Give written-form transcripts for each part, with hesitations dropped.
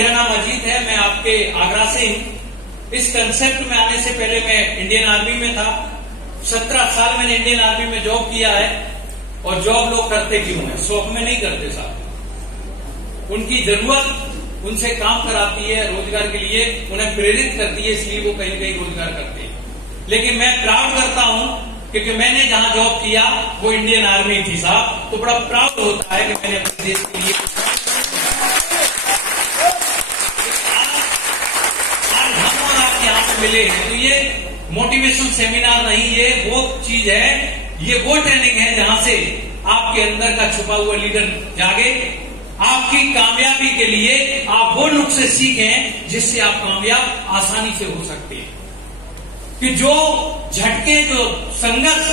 मेरा नाम अजीत है, मैं आपके आगरा से हूं। इस कंसेप्ट में आने से पहले मैं इंडियन आर्मी में था। 17 साल मैंने इंडियन आर्मी में जॉब किया है। और जॉब लोग करते क्यों है? शौक में नहीं करते साहब। उनकी जरूरत उनसे काम कराती है, रोजगार के लिए उन्हें प्रेरित करती है, इसलिए वो कहीं कहीं रोजगार करते हैं। लेकिन मैं प्राउड करता हूं क्योंकि मैंने जहां जॉब किया वो इंडियन आर्मी थी साहब, तो बड़ा प्राउड होता है कि मैंने अपने देश के लिए। आज हम और आप यहां से मिले हैं तो ये मोटिवेशन सेमिनार नहीं, ये वो चीज है, ये वो ट्रेनिंग है जहां से आपके अंदर का छुपा हुआ लीडर जागे। आपकी कामयाबी के लिए आप वो नुस्खे सीखें जिससे आप कामयाब आसानी से हो सकते हैं। कि जो झटके, जो संघर्ष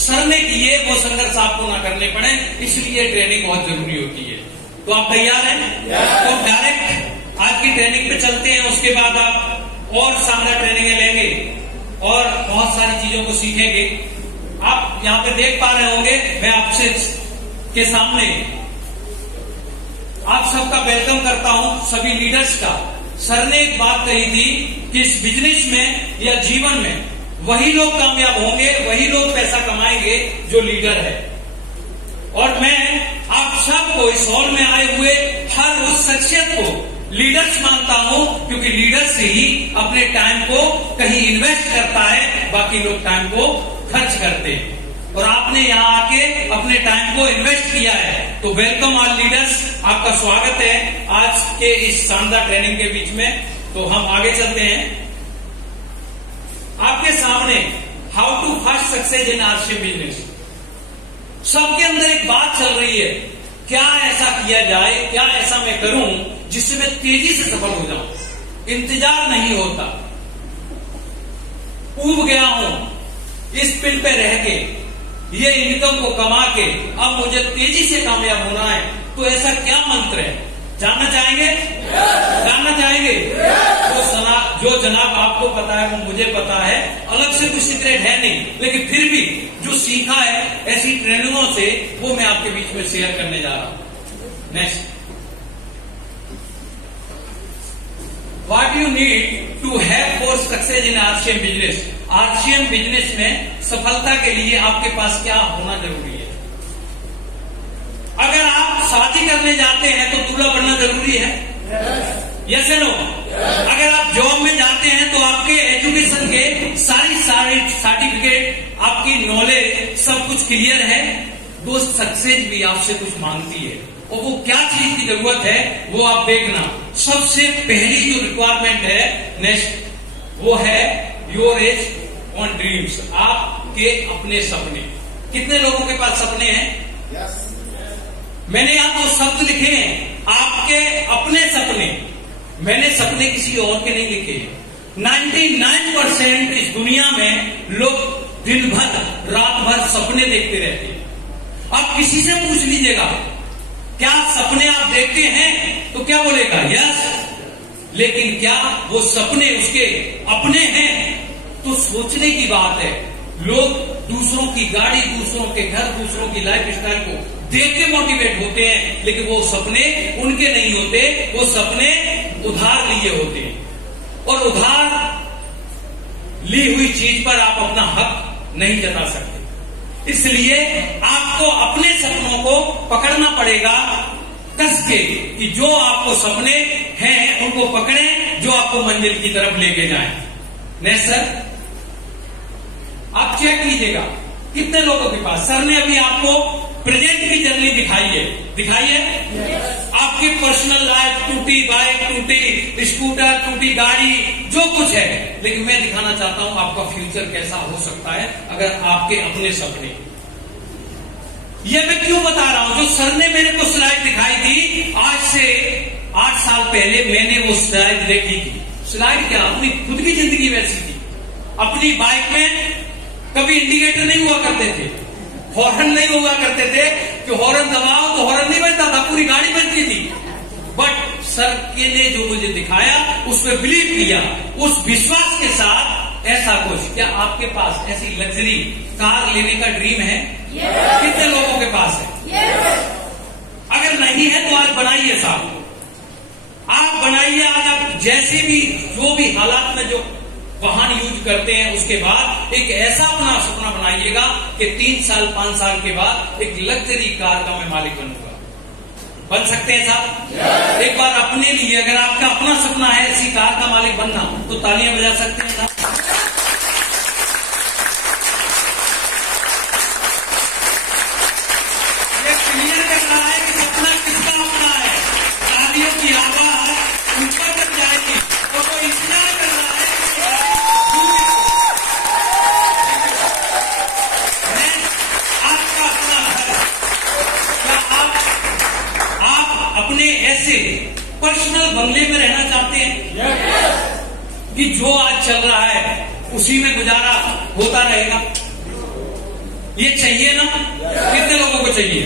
सर ने किए, वो संघर्ष आपको ना करने पड़े, इसलिए ट्रेनिंग बहुत जरूरी होती है। तो आप तैयार हैं? तो डायरेक्ट आज की ट्रेनिंग पे चलते हैं। उसके बाद आप और शानदार ट्रेनिंगें लेंगे और बहुत सारी चीजों को सीखेंगे। आप यहां पे देख पा रहे होंगे, मैं आपसे के सामने आप सबका वेलकम करता हूं, सभी लीडर्स का। सर ने एक बात कही थी कि इस बिजनेस में या जीवन में वही लोग कामयाब होंगे, वही लोग पैसा कमाएंगे जो लीडर है। और मैं आप सबको, इस हॉल में आए हुए हर उस शख्सियत को लीडर्स मानता हूं, क्योंकि लीडर्स ही अपने टाइम को कहीं इन्वेस्ट करता है, बाकी लोग टाइम को खर्च करते हैं। और आपने यहाँ आके अपने टाइम को इन्वेस्ट किया है, तो वेलकम ऑल लीडर्स, आपका स्वागत है आज के इस शानदार ट्रेनिंग के बीच में। तो हम आगे चलते हैं। आपके सामने how to first success in RCM business. सबके अंदर एक बात चल रही है, क्या ऐसा किया जाए, क्या ऐसा मैं करूं जिससे मैं तेजी से सफल हो जाऊं। इंतजार नहीं होता, ऊब गया हूं इस फील्ड पे रह के, ये इनकम को कमा के अब मुझे तेजी से कामयाब होना है। तो ऐसा क्या मंत्र है, जानना चाहेंगे? जानना चाहेंगे? जो जनाब आपको पता है वो मुझे पता है, अलग से कुछ सीक्रेट है नहीं, लेकिन फिर भी जो सीखा है ऐसी ट्रेनिंगों से, वो मैं आपके बीच में शेयर करने जा रहा हूं। Next, what you need to have for success in RCM business. RCM business में सफलता के लिए आपके पास क्या होना जरूरी है? अगर आप शादी करने जाते हैं तो दूल्हा बनना जरूरी है? यस या नो? अगर आप जॉब में जाते हैं तो आपके एजुकेशन के सारी सर्टिफिकेट, आपकी नॉलेज, सब कुछ क्लियर है। दोस्त, सक्सेस भी आपसे कुछ मांगती है, और वो क्या चीज की जरूरत है वो आप देखना। सबसे पहली जो रिक्वायरमेंट है नेक्स्ट, वो है योर एज ऑन ड्रीम्स। आपके अपने सपने। कितने लोगों के पास सपने हैं? yes. मैंने यहां 2 शब्द लिखे हैं, आपके अपने सपने। मैंने सपने किसी और के नहीं लिखे। 99% इस दुनिया में लोग दिन भर, रात भर सपने देखते रहते हैं। आप किसी से पूछ लीजिएगा, क्या सपने आप देखते हैं? तो क्या बोलेगा? यस। लेकिन क्या वो सपने उसके अपने हैं? तो सोचने की बात है। लोग दूसरों की गाड़ी, दूसरों के घर, दूसरों की लाइफ स्टाइल को देख के मोटिवेट होते हैं, लेकिन वो सपने उनके नहीं होते, वो सपने उधार लिए होते हैं। और उधार ली हुई चीज पर आप अपना हक नहीं जता सकते। इसलिए आपको अपने सपनों को पकड़ना पड़ेगा कस के, कि जो आपको सपने हैं उनको पकड़ें, जो आपको मंजिल की तरफ लेके जाएं। नेक्स्ट सर, आप चेक कीजिएगा कितने लोगों के पास। सर ने अभी आपको प्रेजेंट की जर्नी दिखाई है, yes. आपकी पर्सनल लाइफ टूटी, बाइक टूटी, स्कूटर टूटी, गाड़ी, जो कुछ है, लेकिन मैं दिखाना चाहता हूं आपका फ्यूचर कैसा हो सकता है अगर आपके अपने सपने। ये मैं क्यों बता रहा हूं? जो सर ने मेरे को स्लाइड दिखाई थी, आज से 8 साल पहले मैंने वो स्लाइड देखी थी। स्लाइड क्या, अपनी खुद की जिंदगी वैसी थी। अपनी बाइक में कभी इंडिकेटर नहीं हुआ करते थे, हॉर्न नहीं हुआ करते थे, कि हॉर्न दबाओ तो हॉर्न नहीं बजता था, पूरी गाड़ी बजती थी। बट सर के ने जो मुझे दिखाया, उस पर बिलीव किया, उस विश्वास के साथ ऐसा कुछ। क्या आपके पास ऐसी लग्जरी कार लेने का ड्रीम है? कितने लोगों के पास है? अगर नहीं है तो आज बनाइए साहब। आप बनाइए। आज आप जैसे भी जो भी हालात में जो वाहन यूज करते हैं, उसके बाद एक ऐसा अपना सपना बनाइएगा कि 3 साल 5 साल के बाद एक लग्जरी कार का मैं मालिक बनूंगा। बन सकते हैं साहब? एक बार अपने लिए, अगर आपका अपना सपना है ऐसी कार का मालिक बनना, तो तालियां बजा सकते हैं साहब। ये क्लियर कर रहा है कि सपना किसका अपना है। तालियों की आवाज ऊपर तक जाएगी और वो इंतजार कर रहा है आपका अपना घर। क्या आप अपने ऐसे पर्सनल बंगले में रहना चाहते हैं कि जो आज चल रहा है उसी में गुजारा होता रहेगा? ये चाहिए ना? कितने लोगों को चाहिए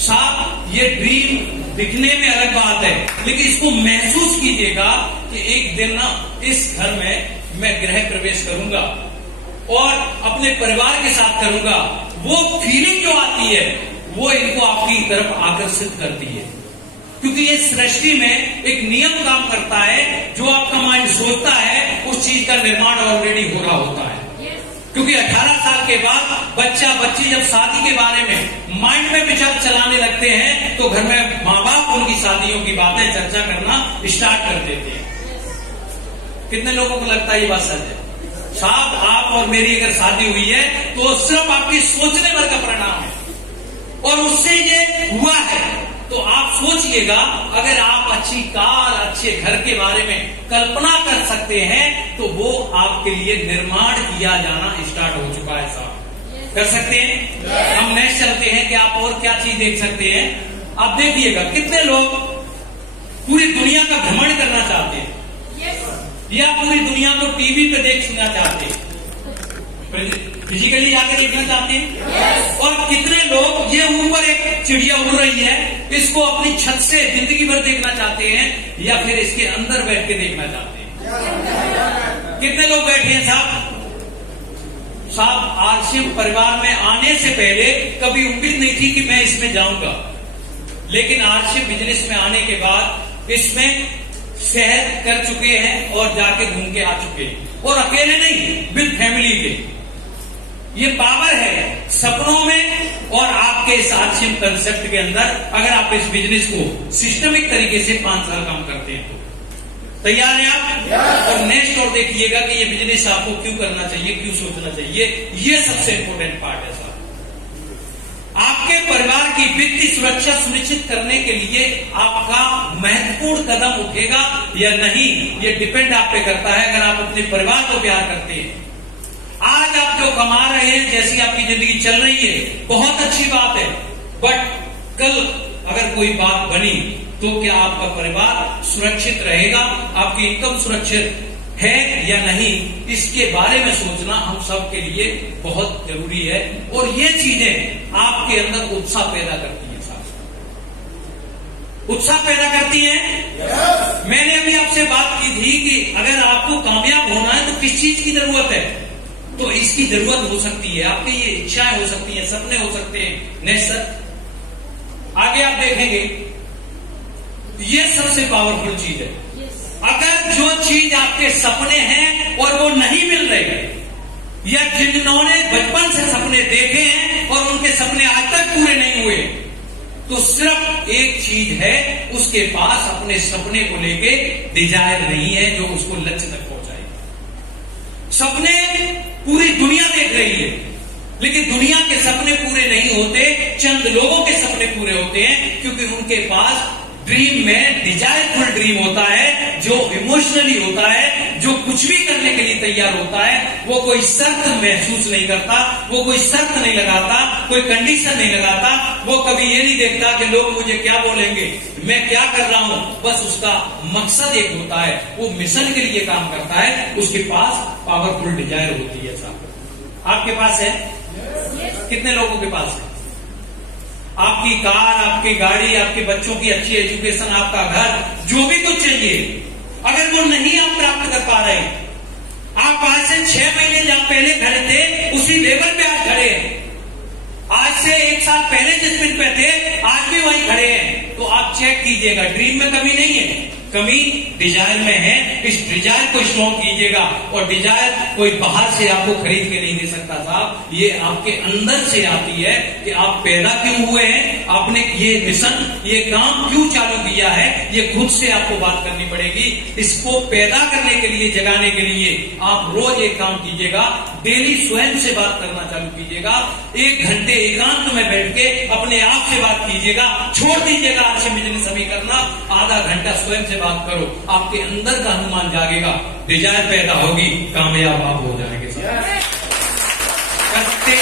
साहब? ये ड्रीम दिखने में अलग बात है, लेकिन इसको महसूस कीजिएगा कि एक दिन ना इस घर में मैं गृह प्रवेश करूंगा और अपने परिवार के साथ करूंगा। वो फीलिंग जो आती है वो इनको आपकी तरफ आकर्षित करती है, क्योंकि ये सृष्टि में एक नियम काम करता है। जो आपका माइंड सोचता है उस चीज का निर्माण ऑलरेडी हो रहा होता है। क्योंकि 18 साल के बाद बच्चा बच्ची जब शादी के बारे में माइंड में विचार चलाने लगते हैं, तो घर में माँ बाप उनकी शादियों की बातें चर्चा करना स्टार्ट कर देते हैं। कितने लोगों को लगता है ये बात सच है? साहब, आप और मेरी अगर शादी हुई है तो सिर्फ आपकी सोचने भर का परिणाम है, और उससे ये हुआ है। तो आप सोचिएगा, अगर आप अच्छी कार, अच्छे घर के बारे में कल्पना कर सकते हैं, तो वो आपके लिए निर्माण किया जाना स्टार्ट हो चुका है साहब। कर सकते हैं? हम नेक्स्ट चलते हैं कि आप और क्या चीज देख सकते हैं। आप देखिएगा कितने लोग पूरी दुनिया का भ्रमण करना चाहते हैं, या पूरी दुनिया को टीवी पे देख सुनना चाहते हैं, फिजिकली आके देखना चाहते हैं। और कितने लोग ये ऊपर एक चिड़िया उड़ रही है, इसको अपनी छत से जिंदगी भर देखना चाहते हैं, या फिर इसके अंदर बैठ के देखना चाहते हैं। कितने लोग बैठे हैं साहब? आरसीएम परिवार में आने से पहले कभी उम्मीद नहीं थी कि मैं इसमें जाऊंगा, लेकिन आरसीएम बिजनेस में आने के बाद इसमें शहर कर चुके हैं और जाके घूम के आ चुके हैं, और अकेले नहीं, विद फैमिली के। ये पावर है सपनों में और आपके इस आरसीएम कंसेप्ट के अंदर। अगर आप इस बिजनेस को सिस्टमिक तरीके से 5 साल काम करते हैं तो तैयार हैं आप? और नेक्स्ट और देखिएगा कि ये बिजनेस आपको क्यों करना चाहिए, क्यों सोचना चाहिए। ये सबसे इंपॉर्टेंट पार्ट है साहब। आपके परिवार की वित्तीय सुरक्षा सुनिश्चित करने के लिए आपका महत्वपूर्ण कदम उठेगा या नहीं, ये डिपेंड आप पे करता है। अगर आप अपने परिवार को प्यार करते हैं, आज आप जो कमा रहे हैं, जैसी आपकी जिंदगी चल रही है, बहुत अच्छी बात है, बट कल अगर कोई बात बनी तो क्या आपका परिवार सुरक्षित रहेगा? आपकी इनकम सुरक्षित है या नहीं, इसके बारे में सोचना हम सब के लिए बहुत जरूरी है। और ये चीजें आपके अंदर उत्साह पैदा करती हैं साहब, उत्साह पैदा करती हैं। मैंने अभी आपसे बात की थी कि अगर आपको कामयाब होना है तो किस चीज की जरूरत है, तो इसकी जरूरत हो सकती है, आपकी ये इच्छाएं हो सकती हैं, सपने हो सकते हैं। नेक्स्ट सर, आगे आप देखेंगे ये सबसे पावरफुल चीज है। अगर जो चीज आपके सपने हैं और वो नहीं मिल रहे, या जिन्होंने बचपन से सपने देखे हैं और उनके सपने आज तक पूरे नहीं हुए, तो सिर्फ एक चीज है, उसके पास अपने सपने को लेके डिजायर नहीं है जो उसको लक्ष्य तक पहुंचाए। सपने पूरी दुनिया देख रही है, लेकिन दुनिया के सपने पूरे नहीं होते, चंद लोगों के सपने पूरे होते हैं, क्योंकि उनके पास ड्रीम में डिजायरफुल ड्रीम होता है, जो इमोशनली होता है, जो कुछ भी करने के लिए तैयार होता है। वो कोई शर्त महसूस नहीं करता, वो कोई शर्त नहीं लगाता, कोई कंडीशन नहीं लगाता, वो कभी ये नहीं देखता कि लोग मुझे क्या बोलेंगे, मैं क्या कर रहा हूं। बस उसका मकसद एक होता है, वो मिशन के लिए काम करता है, उसके पास पावरफुल डिजायर होती है साहब। आपके पास है? कितने लोगों के पास है? आपकी कार, आपकी गाड़ी, आपके बच्चों की अच्छी एजुकेशन, आपका घर, जो भी कुछ चाहिए, अगर वो नहीं आप प्राप्त कर पा रहे, आप आज से 6 महीने जहां पहले खड़े थे उसी लेवल पे आज खड़े हैं। आज से 1 साल पहले जिस पिन पे थे आज भी वही खड़े हैं। तो आप चेक कीजिएगा, ड्रीम में कमी नहीं है, कमी डिजायर में है। इस डिजायर को स्ट्रॉन्ग कीजिएगा, और डिजायर कोई बाहर से आपको खरीद के नहीं दे सकता साहब, ये आपके अंदर से आती है कि आप पैदा क्यों हुए हैं, आपने ये मिशन, ये काम क्यों चालू किया है, ये खुद से आपको बात करनी पड़ेगी। इसको पैदा करने के लिए, जगाने के लिए आप रोज एक काम कीजिएगा, डेली स्वयं से बात करना चालू कीजिएगा। 1 घंटे एकांत में बैठ के अपने आप से बात कीजिएगा, छोड़ दीजिएगा आरसीएम बिजनेस अभी करना, आधा घंटा स्वयं से बात करो, आपके अंदर का हनुमान जागेगा, डिजायर पैदा होगी, कामयाब आप हो जाएंगे। करते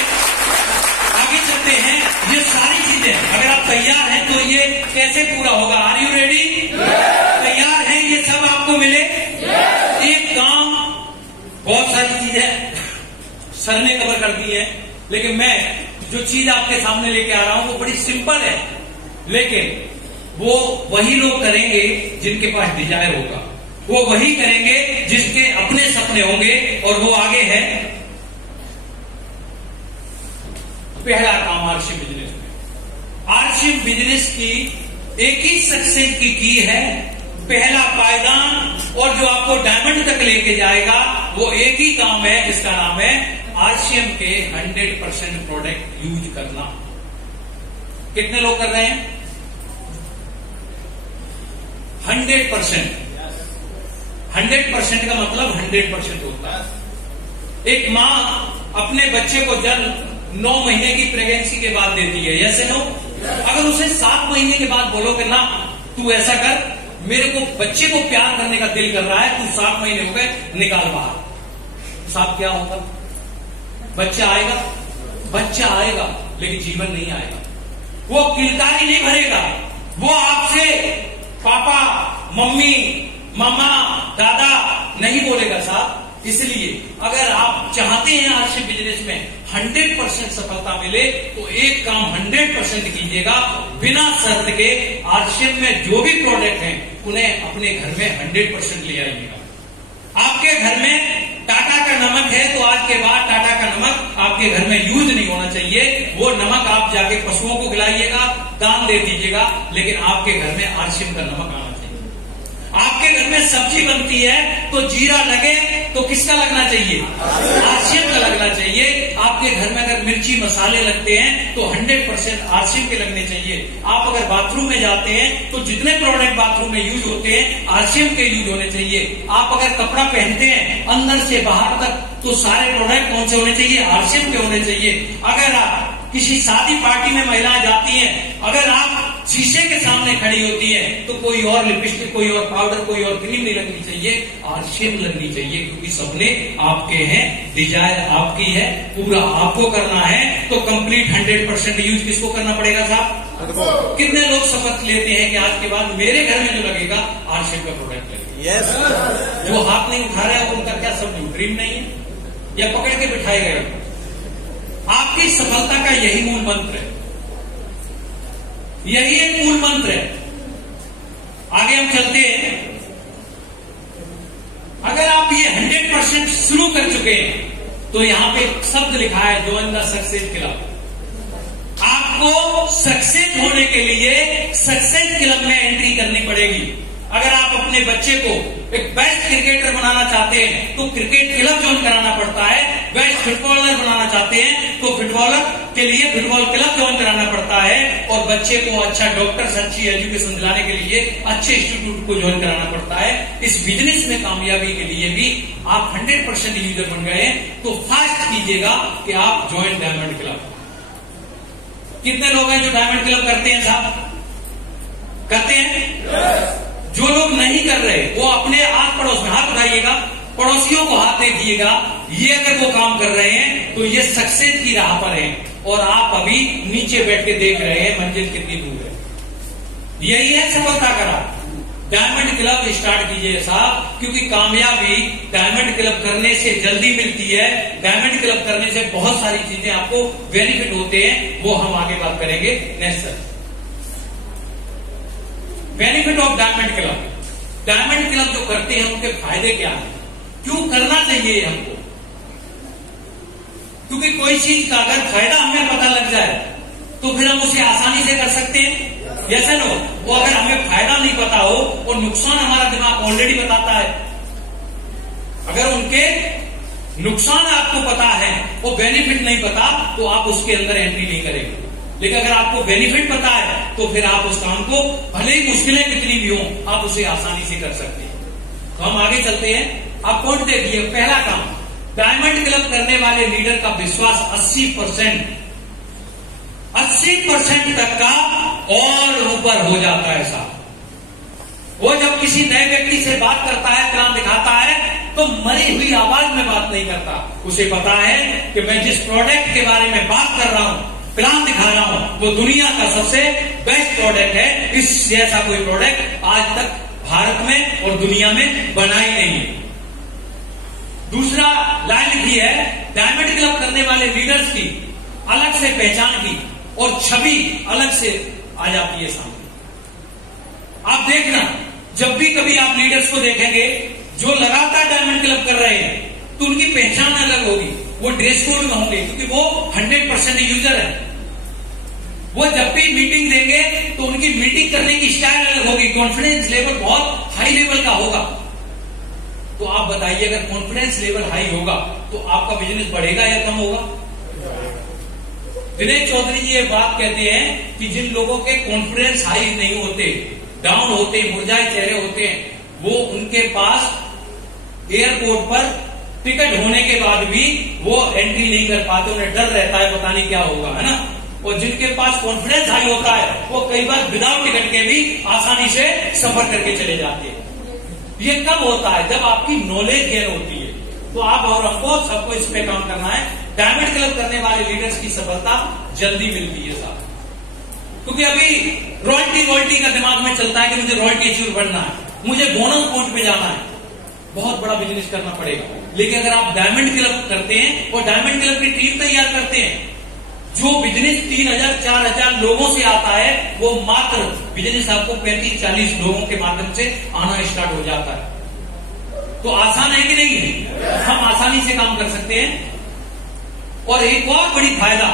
आगे चलते हैं। ये सारी चीजें अगर आप तैयार हैं तो ये कैसे पूरा होगा? Are you ready? तैयार हैं? ये सब आपको मिले। एक काम, बहुत सारी चीजें सर ने कवर कर दी है, लेकिन मैं जो चीज आपके सामने लेके आ रहा हूं वो बड़ी सिंपल है, लेकिन वो वही लोग करेंगे जिनके पास डिजायर होगा, वो वही करेंगे जिसके अपने सपने होंगे, और वो आगे है पहला काम आरसीएम बिजनेस में। आरसीएम बिजनेस की एक ही सक्सेस की है, पहला पायदान, और जो आपको डायमंड तक लेके जाएगा वो एक ही काम है, जिसका नाम है आरसीएम के 100% प्रोडक्ट यूज करना। कितने लोग कर रहे हैं? 100%। 100% का मतलब 100% होता है। एक मां अपने बच्चे को जन्म 9 महीने की प्रेगनेंसी के बाद देती है, यस नो? अगर उसे 7 महीने के बाद बोलो कि ना तू ऐसा कर, मेरे को बच्चे को प्यार करने का दिल कर रहा है, तू 7 महीने हो गए, निकाल बाहर, साथ क्या होगा? बच्चा आएगा, बच्चा आएगा, लेकिन जीवन नहीं आएगा। वो किलकारी नहीं भरेगा, वो आपसे पापा, मम्मी, मामा, दादा नहीं बोलेगा साहब। इसलिए अगर आप चाहते हैं आरसीएम बिजनेस में 100% सफलता मिले तो एक काम 100% कीजिएगा, बिना शर्त के आरसीएम में जो भी प्रोडक्ट हैं उन्हें अपने घर में 100% ले आइएगा। आपके घर में टाटा का नमक है तो आज के बाद टाटा का नमक आपके घर में यूज नहीं होना चाहिए। वो नमक आप जाके पशुओं को खिलाइएगा, दान दे दीजिएगा, लेकिन आपके घर में आरसीएम का नमक आना चाहिए। आपके घर में सब्जी बनती है तो जीरा लगे तो किसका लगना चाहिए? आरसीएम का लगना चाहिए। आपके घर में अगर मिर्ची मसाले लगते हैं तो 100% आरसीएम के लगने चाहिए। आप अगर बाथरूम में जाते हैं तो जितने प्रोडक्ट बाथरूम में यूज होते हैं आरसीएम के यूज होने चाहिए। आप अगर कपड़ा पहनते हैं अंदर से बाहर तक तो सारे प्रोडक्ट कौन से होने चाहिए? आरसीएम के होने चाहिए। अगर आप किसी शादी पार्टी में महिलाएं जाती हैं, अगर आप शीशे के सामने खड़ी होती है तो कोई और लिपस्टिक, कोई और पाउडर, कोई और क्रीम नहीं लगनी चाहिए, आरसीएम लगनी चाहिए, क्योंकि सपने आपके हैं, डिजायर आपकी है, पूरा आपको करना है। तो कंप्लीट 100% यूज किसको करना पड़ेगा साहब? कितने लोग शपथ लेते हैं कि आज के बाद मेरे घर में जो लगेगा आरसीएम का प्रोडक्ट लगेगा? यस। जो हाथ नहीं उठा रहे उनका क्या सब ड्रीम नहीं है या पकड़ के बिठाए गए? आपकी सफलता का यही मूल मंत्र है, यही एक मूल मंत्र है। आगे हम चलते हैं। अगर आप ये 100% शुरू कर चुके हैं तो यहां पे एक शब्द लिखा है, जॉइन द सक्सेस क्लब। आपको सक्सेस होने के लिए सक्सेस क्लब में एंट्री करनी पड़ेगी। अगर आप अपने बच्चे को एक बेस्ट क्रिकेटर बनाना चाहते हैं तो क्रिकेट क्लब ज्वाइन कराना पड़ता है। बेस्ट फुटबॉलर बनाना चाहते हैं तो फुटबॉलर के लिए फुटबॉल क्लब ज्वाइन कराना पड़ता है। और बच्चे को अच्छा डॉक्टर, अच्छी एजुकेशन दिलाने के लिए अच्छे इंस्टीट्यूट को ज्वाइन कराना पड़ता है। इस बिजनेस में कामयाबी के लिए भी आप 100% यूजर बन गए हैं तो फास्ट कीजिएगा कि आप ज्वाइन डायमंड क्लब। कितने लोग हैं जो डायमंड क्लब करते हैं साहब? करते हैं? जो लोग नहीं कर रहे वो अपने आस पड़ोस में हाथ उठाइएगा, पड़ोसियों को हाथ देखिएगा। ये अगर वो काम कर रहे हैं तो ये सक्सेस की राह पर हैं और आप अभी नीचे बैठ के देख रहे हैं मंजिल कितनी दूर है। यही है सफलता का राह। डायमंड क्लब स्टार्ट कीजिए साहब, क्योंकि कामयाबी डायमंड क्लब करने से जल्दी मिलती है। डायमंड क्लब करने से बहुत सारी चीजें आपको बेनिफिट होते हैं, वो हम आगे बात करेंगे next sir. Benefit of diamond club. Diamond club जो करते हैं उनके फायदे क्या हैं, क्यों करना चाहिए हमको? क्योंकि कोई चीज का अगर फायदा हमें पता लग जाए तो फिर हम उसे आसानी से कर सकते हैं। Yes no? वो अगर हमें फायदा नहीं पता हो और नुकसान हमारा दिमाग ऑलरेडी बताता है। अगर उनके नुकसान आपको पता है, वो बेनिफिट नहीं पता, तो आप उसके अंदर एंट्री नहीं करेंगे। लेकिन अगर आपको बेनिफिट पता है तो फिर आप उस काम को, भले ही मुश्किलें कितनी भी हो, आप उसे आसानी से कर सकते हैं। तो हम आगे चलते हैं। आप पॉइंट देखिए, पहला काम, डायमंड क्लब करने वाले लीडर का विश्वास 80% तक का और ऊपर हो जाता है साहब। वो जब किसी नए व्यक्ति से बात करता है, प्लान दिखाता है, तो मरी हुई आवाज में बात नहीं करता। उसे पता है कि मैं जिस प्रोडक्ट के बारे में बात कर रहा हूं, प्लान दिखा रहा हूं, वो दुनिया का सबसे बेस्ट प्रोडक्ट है। इस जैसा कोई प्रोडक्ट आज तक भारत में और दुनिया में बना ही नहीं है। दूसरा लाइन लिखी है, डायमंड क्लब करने वाले लीडर्स की अलग से पहचान की और छवि अलग से आ जाती है सामने। आप देखना, जब भी कभी आप लीडर्स को देखेंगे जो लगातार डायमंड क्लब कर रहे हैं, तो उनकी पहचान अलग होगी। वो ड्रेस कोड में होंगे क्योंकि वो 100% यूजर है। वो जब भी मीटिंग देंगे तो उनकी मीटिंग करने की स्टाइल अलग होगी। कॉन्फिडेंस लेवल बहुत हाई लेवल का होगा। तो आप बताइए, अगर कॉन्फिडेंस लेवल हाई होगा तो आपका बिजनेस बढ़ेगा या कम होगा? दिनेश चौधरी जी ये बात कहते हैं कि जिन लोगों के कॉन्फिडेंस हाई नहीं होते, डाउन होते, मुरझाए चेहरे होते हैं, वो उनके पास एयरपोर्ट पर टिकट होने के बाद भी वो एंट्री नहीं कर पाते। उन्हें डर रहता है, पता नहीं क्या होगा, है ना। और जिनके पास कॉन्फिडेंस हाई होता है, वो कई बार विदाउट टिकट के भी आसानी से सफर करके चले जाते हैं। ये कब होता है? जब आपकी नॉलेज गेन होती है। तो आप और हमको सबको इस पे काम करना है। डायमंड क्लब करने वाले लीडर्स की सफलता जल्दी मिलती है साहब, क्योंकि अभी रॉयल्टी का दिमाग में चलता है कि मुझे रॉयल्टी अचीव करना है, मुझे बोनस पॉइंट पे जाना है, बहुत बड़ा बिजनेस करना पड़ेगा। लेकिन अगर आप डायमंड क्लब करते हैं और डायमंड क्लब की टीम तैयार करते हैं, जो बिजनेस 3000 4000 लोगों से आता है, वो मात्र बिजनेस आपको 35-40 लोगों के माध्यम से आना स्टार्ट हो जाता है। तो आसान है कि नहीं है? हम आसानी से काम कर सकते हैं। और एक और बड़ी फायदा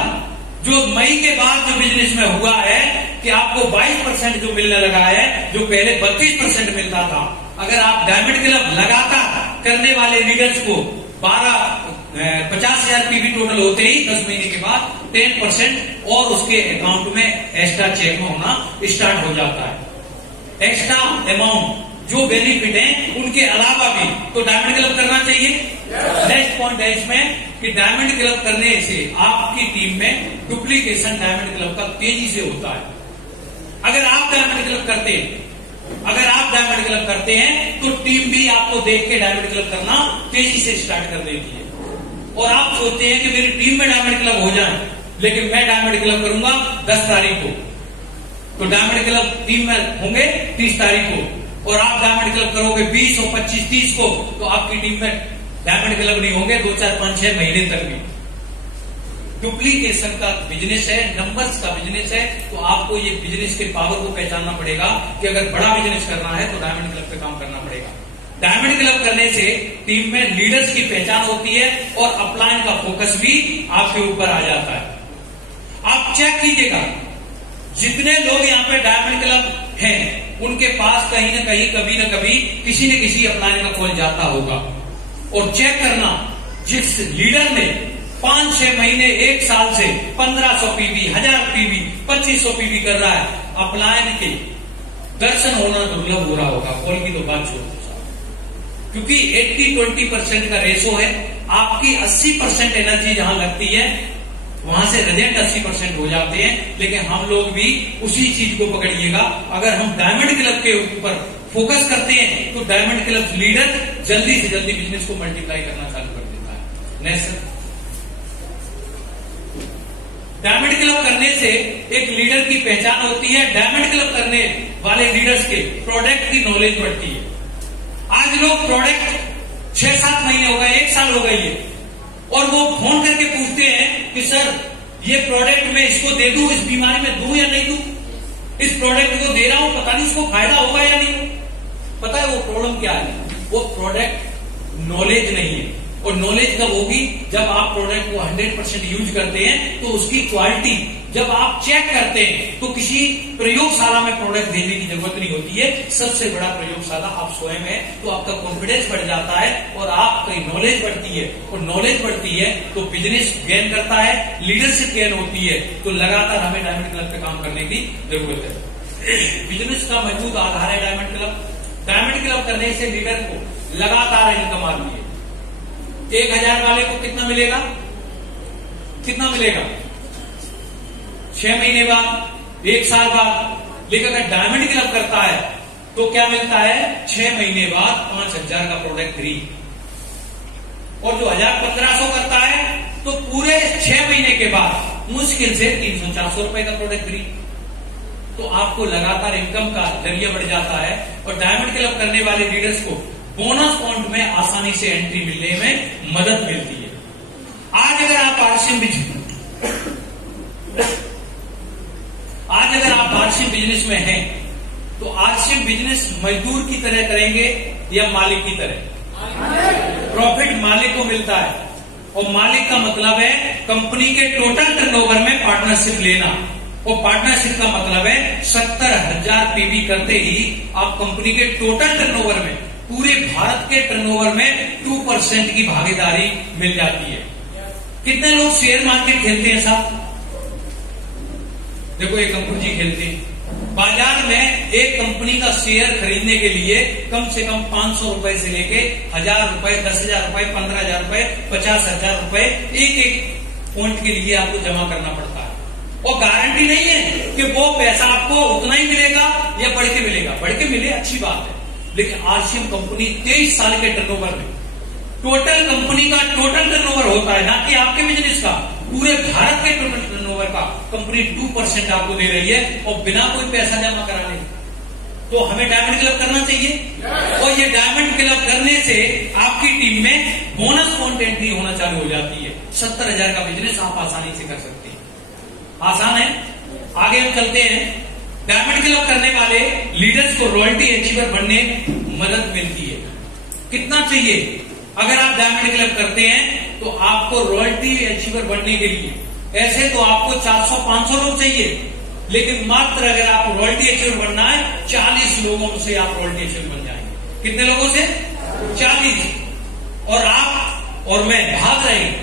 जो मई के बाद जो बिजनेस में हुआ है कि आपको 22% जो मिलने लगा है, जो पहले 32% मिलता था। अगर आप डायमंड क्लब लगातार करने वाले लीडर्स को 50,000 पीवी टोटल होते ही 10 महीने के बाद 10% और उसके अकाउंट में एक्स्ट्रा चेक में होना स्टार्ट हो जाता है। एक्स्ट्रा अमाउंट जो बेनिफिट है उनके अलावा भी तो डायमंड क्लब करना चाहिए। नेक्स्ट पॉइंट है इसमें कि डायमंड क्लब करने से आपकी टीम में डुप्लीकेशन डायमंड क्लब का तेजी से होता है। अगर आप डायमंड क्लब करते हैं तो टीम भी आपको देख के डायमंड क्लब करना तेजी से स्टार्ट कर देती है। और आप सोचते हैं कि मेरी टीम में डायमंड क्लब हो जाए, लेकिन मैं डायमंड क्लब करूंगा 10 तारीख को, तो डायमंड क्लब टीम में होंगे 30 तारीख को, और आप डायमंड क्लब करोगे 20 और 25 30 को, तो आपकी टीम में डायमंड क्लब नहीं होंगे 2 4 5 6 महीने तक भी। डुप्लीकेशन का बिजनेस है, नंबर्स का बिजनेस है। तो आपको ये बिजनेस के पावर को पहचानना पड़ेगा कि अगर बड़ा बिजनेस करना है तो डायमंड क्लब पे काम करना पड़ेगा। डायमंड क्लब करने से टीम में लीडर्स की पहचान होती है और अपलाइन का फोकस भी आपके ऊपर आ जाता है। आप चेक कीजिएगा, जितने लोग यहाँ पे डायमंड क्लब हैं, उनके पास कहीं ना कहीं कभी न कभी किसी न किसी अपलाइन का कॉल जाता होगा। और चेक करना, जिस लीडर ने 5-6 महीने 1 साल से 1500 पीवी, 1000 पीवी, 2500 पीवी कर रहा है, अपलाइन के दर्शन होना दुर्लभ हो रहा होगा। कॉल की तो बात छोड़, क्योंकि 80-20% का रेशो है। आपकी 80% एनर्जी जहां लगती है वहां से रिजल्ट 80% हो जाते हैं। लेकिन हम लोग भी उसी चीज को पकड़िएगा, अगर हम डायमंड क्लब के ऊपर फोकस करते हैं तो डायमंड क्लब लीडर जल्दी से जल्दी बिजनेस को मल्टीप्लाई करना चालू कर देता है। नेक्स्ट, डायमंड क्लब करने से एक लीडर की पहचान होती है। डायमंड क्लब करने वाले लीडर्स के प्रोडक्ट की नॉलेज बढ़ती है। आज लोग प्रोडक्ट 6-7 महीने हो गए, 1 साल हो गई है, और वो फोन करके पूछते हैं कि सर ये प्रोडक्ट मैं इसको दे दूं, इस बीमारी में दूं या नहीं दूं, इस प्रोडक्ट को दे रहा हूं, पता नहीं इसको फायदा होगा या नहीं। पता है वो प्रॉब्लम क्या है? वो प्रोडक्ट नॉलेज नहीं है। और नॉलेज कब होगी? जब आप प्रोडक्ट को 100% यूज करते हैं तो उसकी क्वालिटी जब आप चेक करते हैं तो किसी प्रयोगशाला में प्रोडक्ट भेजने की जरूरत नहीं होती है। सबसे बड़ा प्रयोगशाला आप स्वयं है, तो आपका कॉन्फिडेंस बढ़ जाता है और आपकी नॉलेज बढ़ती है, और नॉलेज बढ़ती है तो बिजनेस गेन करता है, लीडरशिप गेन होती है। तो लगातार हमें डायमंड क्लब पे काम करने की जरूरत है। बिजनेस का मजबूत आधार है डायमंड क्लब। डायमंड क्लब करने से लीडर को लगातार इनकम आती है। 1000 वाले को कितना मिलेगा? कितना मिलेगा? 6 महीने बाद, 1 साल बाद। लेकिन अगर डायमंड क्लब करता है तो क्या मिलता है? 6 महीने बाद 5000 का प्रोडक्ट फ्री। और जो 1500 करता है तो पूरे 6 महीने के बाद मुश्किल से 300-400 रुपए का प्रोडक्ट फ्री। तो आपको लगातार इनकम का जरिया बढ़ जाता है। और डायमंड क्लब करने वाले लीडर्स को बोनस पॉइंट में आसानी से एंट्री मिलने में मदद मिलती है। आज अगर आप आरसीएम बिजनेस में हैं तो आरसीएम बिजनेस मजदूर की तरह करेंगे या मालिक की तरह? प्रॉफिट मालिक को मिलता है, और मालिक का मतलब है कंपनी के टोटल टर्नओवर में पार्टनरशिप लेना। और पार्टनरशिप का मतलब है 70,000 पीवी करते ही आप कंपनी के टोटल टर्नओवर में, पूरे भारत के टर्नओवर में 2% की भागीदारी मिल जाती है। कितने लोग शेयर मार्केट खेलते हैं साहब? देखो एक अंकुर जी खेलते हैं। बाजार में एक कंपनी का शेयर खरीदने के लिए कम से कम 500 रुपए से लेके 1000 रुपए, 10,000 रुपए, 15,000 रुपए, 50,000 रुपए एक पॉइंट के लिए आपको जमा करना पड़ता है। और गारंटी नहीं है कि वो पैसा आपको उतना ही मिलेगा या बढ़ के मिलेगा। बढ़ के मिले अच्छी बात है, लेकिन आरसीएम कंपनी 23 साल के टर्नओवर में टोटल कंपनी का टोटल टर्नओवर होता है, ना कि आपके बिजनेस का, पूरे भारत के टोटल टर्नओवर का कंपनी 2% आपको दे रही है और बिना कोई पैसा जमा कराने। तो हमें डायमंड क्लब करना चाहिए। और ये डायमंड क्लब करने से आपकी टीम में बोनस पॉइंट एंट्री होना चालू हो जाती है। 70,000 का बिजनेस आप आसानी से कर सकते हैं। आसान है। आगे हम चलते हैं। डायमंड क्लब करने वाले लीडर्स को रॉयल्टी अचीवर बनने मदद मिलती है। कितना चाहिए? अगर आप डायमंड क्लब करते हैं तो आपको रॉयल्टी अचीवर बनने के लिए ऐसे तो आपको 400-500 लोग चाहिए, लेकिन मात्र अगर आप रॉयल्टी अचीवर बनना है 40 लोगों से आप रॉयल्टी अचीवर बन जाएंगे। कितने लोगों से? 40। और आप और मैं भाग रहे हैं,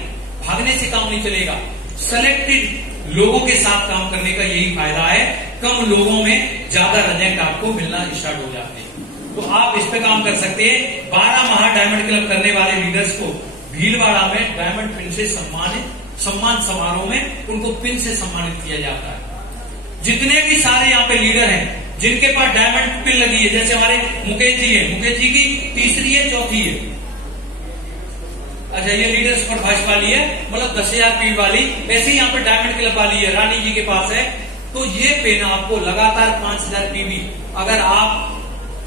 भागने से काम नहीं चलेगा। सेलेक्टेड लोगों के साथ काम करने का यही फायदा है। कम लोगों में ज्यादा रिजल्ट आपको मिलना स्टार्ट हो जाते हैं। तो आप इस पे काम कर सकते हैं। 12 माह डायमंड क्लब करने वाले लीडर्स को भीलवाड़ा में डायमंड पिन से सम्मान समारोह में उनको पिन से सम्मानित किया जाता है। जितने भी सारे यहाँ पे लीडर हैं जिनके पास डायमंड पिन लगी है, जैसे हमारे मुकेश जी है, मुकेश जी की 3री है, 4थी है। अच्छा, ये लीडर सपोर्ट भाजपा वाली है, मतलब 10,000 पीवी वाली। ऐसे ही यहाँ पे डायमंड क्लब वाली है, रानी जी के पास है। तो ये पेन आपको लगातार 5,000 पीवी अगर आप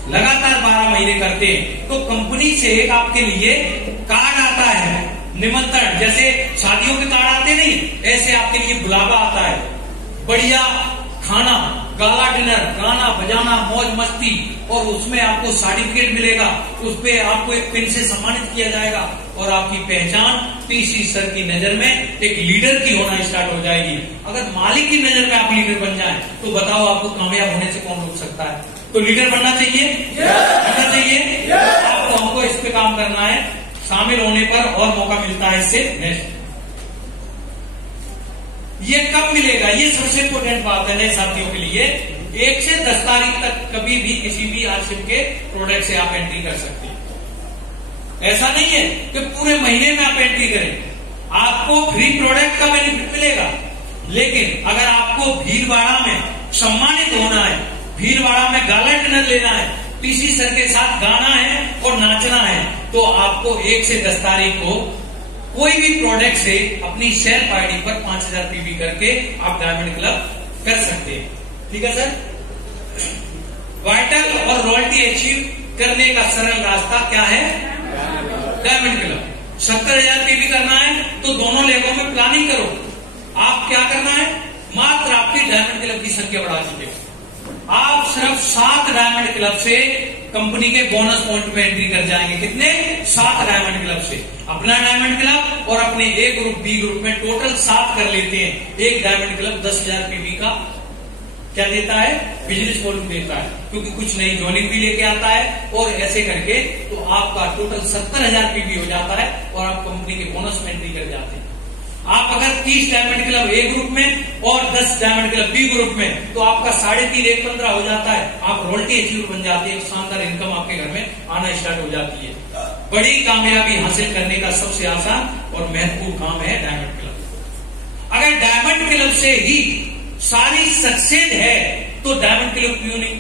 लगातार 12 महीने करते हैं तो कंपनी से एक आपके लिए कार्ड आता है, निमंत्रण। जैसे शादियों के कार्ड आते नहीं, ऐसे आपके लिए बुलावा आता है। बढ़िया खाना, गाला डिनर, गाना बजाना, मौज मस्ती, और उसमें आपको सर्टिफिकेट मिलेगा। उस पे आपको एक पिन से सम्मानित किया जाएगा और आपकी पहचान पीसी सर की नजर में एक लीडर की होना स्टार्ट हो जाएगी। अगर मालिक की नजर में आप लीडर बन जाएं तो बताओ आपको कामयाब होने से कौन रोक सकता है? तो लीडर बनना चाहिए, बनना चाहिए। आपको हमको इस पे काम करना है। शामिल होने पर और मौका मिलता है इससे नेक्स्ट। ये कब मिलेगा? ये सबसे इंपोर्टेंट बात है नए साथियों के लिए। 1 से 10 तारीख तक कभी भी किसी भी आरसीएम के प्रोडक्ट से आप एंट्री कर सकते हैं। ऐसा नहीं है कि पूरे महीने में आप एंट्री करें। आपको फ्री प्रोडक्ट का बेनिफिट मिलेगा, लेकिन अगर आपको भीलवाड़ा में सम्मानित होना है, भीलवाड़ा में गाला डिनर लेना है, पीसी सर के साथ गाना है और नाचना है, तो आपको 1 से 10 तारीख को कोई भी प्रोडक्ट से अपनी सेल्फ आईडी पर 5,000 पीवी करके आप डायमंड क्लब कर सकते हैं। ठीक है सर। वाइटल और रॉयल्टी अचीव करने का सरल रास्ता क्या है? Diamond club. 70,000 पीवी करना है तो दोनों लेगों में प्लानिंग करो। आप क्या करना है? मात्र आपकी डायमंड क्लब की संख्या बढ़ा दीजिए। आप सिर्फ 7 डायमंड क्लब से कंपनी के बोनस पॉइंट में एंट्री कर जाएंगे। कितने? 7 डायमंड क्लब से। अपना डायमंड क्लब और अपने ए ग्रुप बी ग्रुप में टोटल 7 कर लेते हैं। एक डायमंड क्लब 10,000 पीवी का क्या देता है? बिजनेस वॉल्यूम देता है, क्योंकि कुछ नई जॉइनिंग भी लेके आता है और ऐसे करके तो आपका टोटल 70,000 पीवी हो जाता है और आप कंपनी के बोनस में एंट्री कर जाते हैं। आप अगर 30 डायमंड क्लब ए ग्रुप में और 10 डायमंड क्लब बी ग्रुप में, तो आपका 3.5 1.15 हो जाता है। आप रॉयल्टी अचीवर बन जाते हैं, शानदार इनकम आपके घर में आना स्टार्ट हो जाती है। बड़ी कामयाबी हासिल करने का सबसे आसान और महत्वपूर्ण काम है डायमंड क्लब। अगर डायमंड क्लब से ही सारी सक्सेस है तो डायमंड क्लब क्यों नहीं?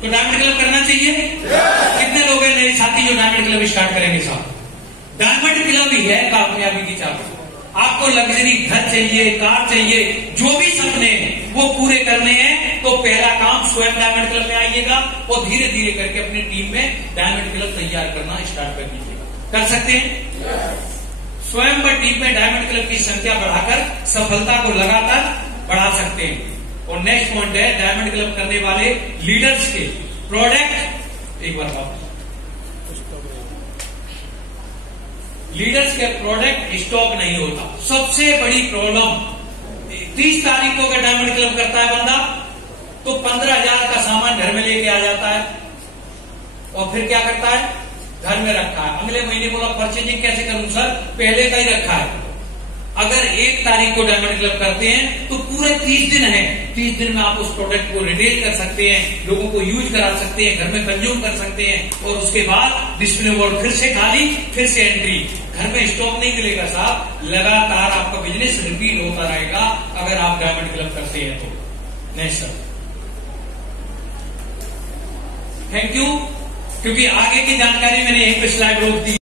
तो डायमंड क्लब करना चाहिए। कितने लोग हैं मेरे साथी जो डायमंड क्लब स्टार्ट करेंगे? साहब, डायमंड क्लब ही है कामयाबी की चाबी। आपको लग्जरी घर चाहिए, कार चाहिए, जो भी सपने हैं वो पूरे करने हैं, तो पहला काम स्वयं डायमंड क्लब में आइएगा और धीरे धीरे करके अपनी टीम में डायमंड क्लब तैयार करना स्टार्ट कर दीजिएगा। कर सकते हैं? स्वयं पर टीम में डायमंड क्लब की संख्या बढ़ाकर सफलता को लगातार बढ़ा सकते हैं। और नेक्स्ट पॉइंट है डायमंड क्लब करने वाले लीडर्स के प्रोडक्ट। एक बार वापस, लीडर्स के प्रोडक्ट स्टॉक नहीं होता। सबसे बड़ी प्रॉब्लम 30 तारीख को अगर डायमंड क्लब करता है बंदा, तो 15,000 का सामान घर में लेके आ जाता है और फिर क्या करता है? घर में रखा है। अगले महीने बोला परचेजिंग कैसे करूं सर? पहले का ही रखा है। अगर 1 तारीख को डायमंड क्लब करते हैं तो पूरे 30 दिन है। 30 दिन में आप उस प्रोडक्ट को रिटेल कर सकते हैं, लोगों को यूज करा सकते हैं, घर में कंज्यूम कर सकते हैं और उसके बाद डिस्प्ले बोर्ड फिर से खाली, फिर से एंट्री। घर में स्टॉक नहीं मिलेगा साहब, लगातार आपका बिजनेस रिपीट होता रहेगा अगर आप डायमंड क्लब करते हैं तो। Next sir, thank you. क्योंकि आगे की जानकारी मैंने यहीं पे स्लाइड रोक दी।